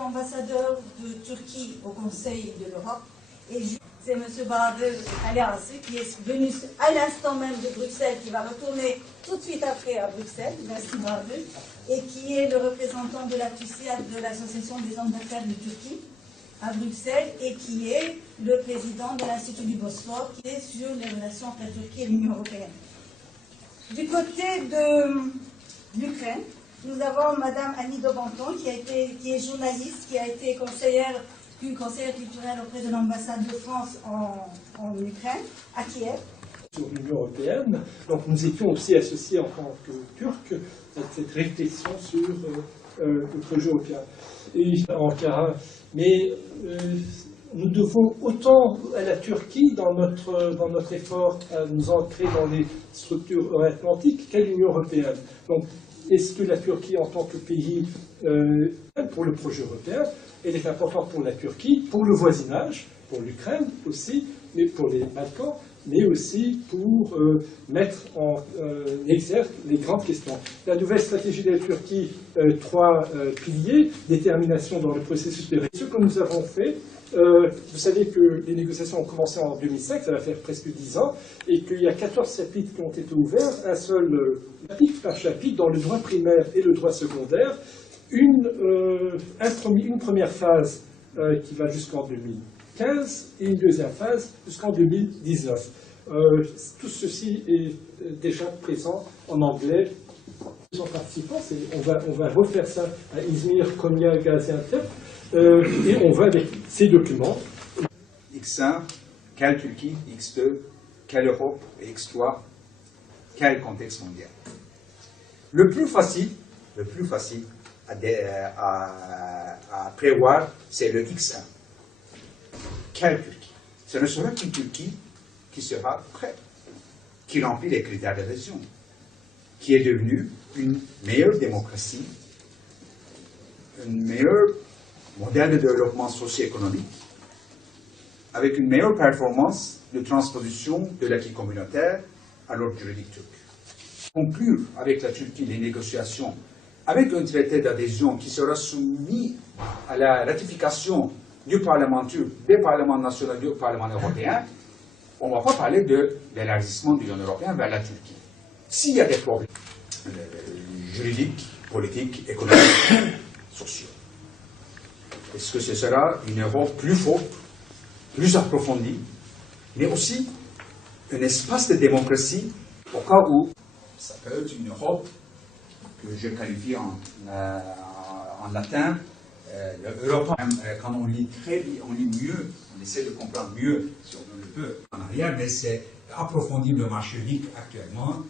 ambassadeur de Turquie au Conseil de l'Europe. Et c'est M. Bahadır Aliasi qui est venu à l'instant même de Bruxelles, qui va retourner tout de suite après à Bruxelles, merci Bahadır, et qui est le représentant de la TUSIAD, de l'Association des hommes d'affaires de Turquie, à Bruxelles, et qui est le président de l'Institut du Bosphore, qui est sur les relations entre la Turquie et l'Union européenne. Du côté de l'Ukraine, nous avons Madame Annie Dobanton, qui est journaliste, qui a été conseillère culturelle auprès de l'ambassade de France en Ukraine, à Kiev. Sur l'Union européenne, donc nous étions aussi associés en tant que Turcs à cette réflexion sur le projet européen. Et Ankara, mais nous devons autant à la Turquie dans notre effort à nous ancrer dans les structures atlantiques qu'à l'Union européenne. Donc, est-ce que la Turquie, en tant que pays pour le projet européen, elle est importante pour la Turquie, pour le voisinage, pour l'Ukraine aussi, mais pour les Balkans, mais aussi pour mettre en exergue les grandes questions. La nouvelle stratégie de la Turquie, 3 piliers, détermination dans le processus de révision. Ce que nous avons fait, vous savez que les négociations ont commencé en 2005, ça va faire presque 10 ans, et qu'il y a 14 chapitres qui ont été ouverts, un seul chapitre par chapitre, dans le droit primaire et le droit secondaire, une première phase qui va jusqu'en 2015 et une deuxième phase jusqu'en 2019. Tout ceci est déjà présent en anglais. Les participants, on va refaire ça à Izmir, Konya, Gaziantep, et on va avec ces documents. X1, quelle Turquie, X2, quelle Europe, et X3, quel contexte mondial. Le plus facile à prévoir, c'est le X1. Quelle Turquie? Ce ne sera qu'une Turquie qui sera prête, qui remplit les critères d'adhésion, qui est devenue une meilleure démocratie, un meilleur modèle de développement socio-économique, avec une meilleure performance de transposition de l'acquis communautaire à l'ordre juridique turc. Conclure avec la Turquie les négociations avec un traité d'adhésion qui sera soumis à la ratification du Parlement turc, des parlements nationaux, du Parlement européen, on ne va pas parler de l'élargissement de l'Union européenne vers la Turquie. S'il y a des problèmes juridiques, politiques, économiques, sociaux, est-ce que ce sera une Europe plus forte, plus approfondie, mais aussi un espace de démocratie au cas où ça peut être une Europe que je qualifie en latin, l'Europe, quand on lit on lit mieux, on essaie de comprendre mieux si on le peut en arrière, mais c'est approfondir le marché unique actuellement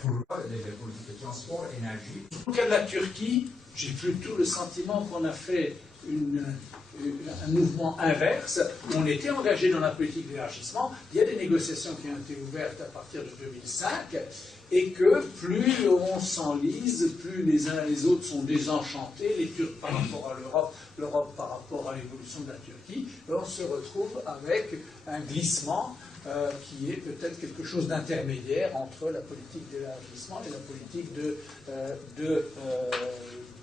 pour les politiques de transport, énergie. Pour le cas de la Turquie, j'ai plutôt le sentiment qu'on a fait un mouvement inverse. On était engagé dans la politique d'élargissement. Il y a des négociations qui ont été ouvertes à partir de 2005 et que plus on s'enlise, plus les uns et les autres sont désenchantés, les Turcs par rapport à l'Europe, l'Europe par rapport à l'évolution de la Turquie, et on se retrouve avec un glissement qui est peut-être quelque chose d'intermédiaire entre la politique d'élargissement et la politique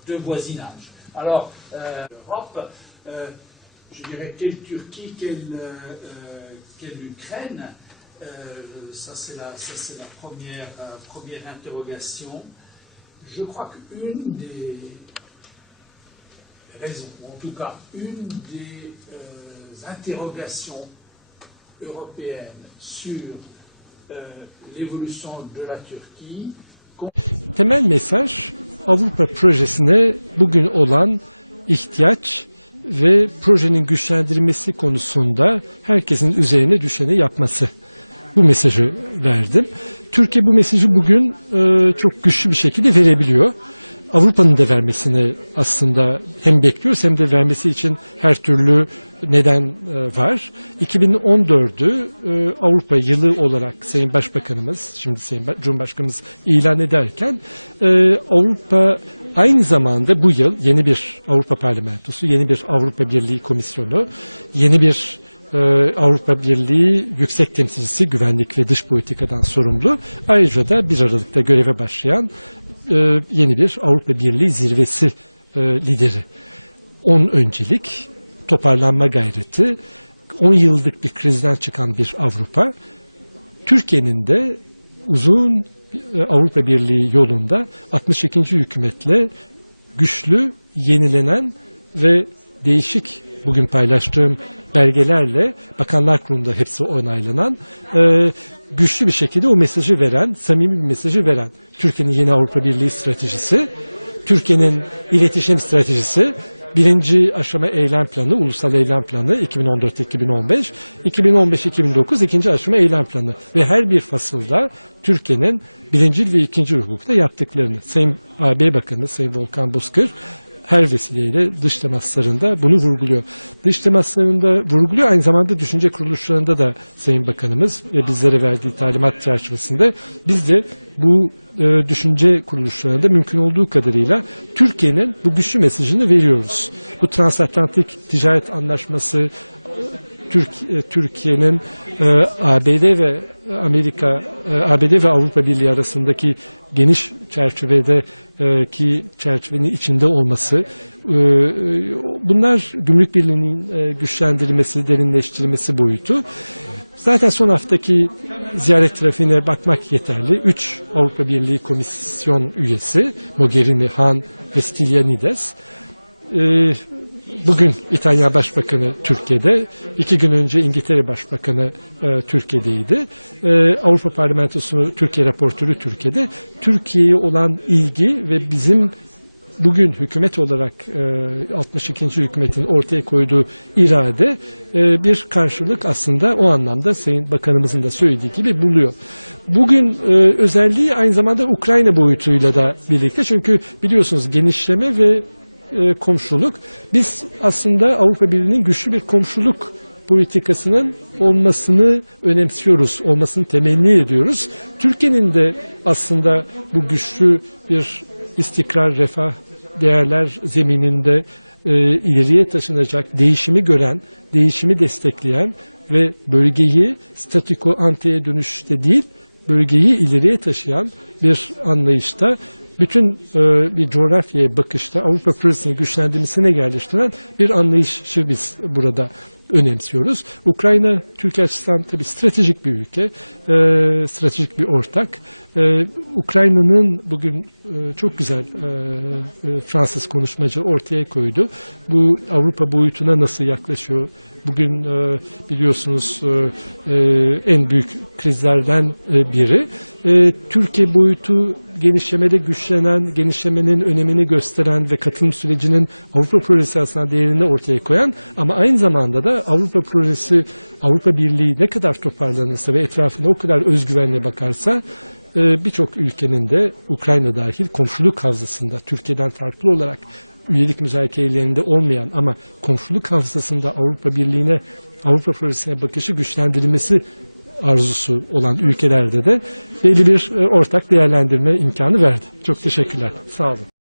de voisinage. Alors, l'Europe, je dirais, quelle Turquie, quelle Ukraine, ça c'est la première interrogation. Je crois qu'une des raisons, ou en tout cas une des interrogations européennes sur l'évolution de la Turquie. Temel mesaj Avrupa projesine bugün olan ihtiyaç ve projenin güçlendirilmesi konusunda herkesin üzerine düşeni yapması. Bu mesajı verdim. Türkiye bu mesajı bugün çok güçlü bir şekilde verebiliyor. Avrupa'nın da vermesini aslında hem bekliyoruz hem de vermesi için her türlü neden var. 2014'ü Avrupa yılı olarak Sayın Başbakanımız, şimdi Sayın Cumhurbaşkanımız ilan ederken Avrupa aynı zamanda bu yıl yeni bir Avrupa Parlamentosu, yeni bir Avrupa Birliği Komisyonu, yeni bir Avrupa Birliği Yüksek Temsilcisi Güvenlik ve Dış Politikadan sorumlu. Ayrıca da 1 Aralık'ta göreve başlayan yeni bir Avrupa Birliği Zirvesi lideri. 10 öncelik, toparlanma gayreti, 10 yıllık bir krizden çıkan bir Avrupa, Türkiye'nin de uzun Avrupa Birliği yolunda 62. hükümetle güçlü, yenilenen ve değişik bugün paylaştığım belgelerle Bakanlar Kurulu'nda hepsi onaylanan güçlü bir şekilde o mesajı veren, samimi bir mesajı veren Türkiye'nin yeni Avrupa Birliği stratejisi, Türkiye'nin iletişim stratejisi, birinci aşama eylem planı, ulusal eylem planı 2014-2015, 2015-2009 ikinci aşama eylem planı ve her bir fasılda Türkiye'nin birincil ve ikinci hukukta yaptıklarını Sayın AB Bakanı Sayın Volkan Bozkır her vesileyle dış temaslarında bunu vurguluyor. Dış temaslarında vurguluyor, aynı zamanda düşünce kuruluşlarında da Sayın Bakanımız ve bizlere verdiği talimat çerçevesinde biz de bu düşünce kuruluşlarında mümkün olduğu kadarıyla Türkiye'nin bu güçlü mesajını veriyoruz. Bu transatlantik ticaret anlaşması, Türkiye'nin ABD ve ABD ve Avrupa Birliği arasındaki geniş çerçevedeki çerçevenin içinde olması, bunlar gümrük birliğinin güçlendirilmesi, derinleştirilmesi boyutu. Zaten son haftaki ziyaret trafiğine bakmak yeterli. 3 Avrupa Birliği Komisyon üyesi Mogherini, Hahn ve Stylianides. Bugün İtalya Başbakanı Türkiye'de, 2 gün önce İngiltere Başbakanı Türkiye'deydi. Avrupa Parlamentosu Türkiye raportörü Türkiye'de. Türkiye'ye olan ilgi ve bizim bugün hükümet olarak 62. hükümetin ortaya koyduğu irade bir karşılık aslında o anlamda Sayın Bakanımızın da söylediği gibi buluyor. Bugün özelliği aynı zamanda Ukrayna boyutuyla da birlikte, çünkü biliyorsunuz genişleme ve komşuluk. Biz aslında Avrupa Birliği'nin güçlü bir komşuluk politikasının olmasını önemsiyoruz, olmasını temenni ediyoruz. Türkiye'nin de aslında bu güçlü bir istikrar, refah, değerler zemininde ileriye taşınacak, değişimi gören, değişimi destekleyen ve bölgeyi statiko antiye dönüşte değil, bölgeyi ileriye taşıyan bir anlayışta, bütün bir coğrafyaya bakışta Avrupa projesini güçlendirmesine yerleştiren bir anlayışı biz burada önemsiyoruz. Ukrayna, Türkiye açısından tabii stratejik bir ülke, stratejik bir ortak. Ukrayna'nın bugün çok güzel Fransız konuşmacı ortaya koydu. Bu Avrupa boyutuna nasıl yaklaşıyor? Bugün biliyorsunuz en büyük krizlerden biri. Türkiye boyutu genişlemede güçlenen, genişlemenin önemini gösteren ve katılım sürecinin Avrupa projesi aslında değerini ortaya koyan, ama aynı zamanda da Avrupa projesi, Avrupa Birliği ne kadar toparlanırsa ve etrafına o kadar özgüvenle bakarsa birçok ülkenin de Ukrayna dahil komşuluk havzasında Türkiye'den farklı olarak üyelik müzakerelerinde olmayan ama komşuluk havzasında Avrupa Birliği'ne, Avrupa projesine bakışı güçlendirilmesi arzusu olan ülkelerde de belli bir ortak değerlendirme imkanı verdi. Çok teşekkürler. Sağ olun.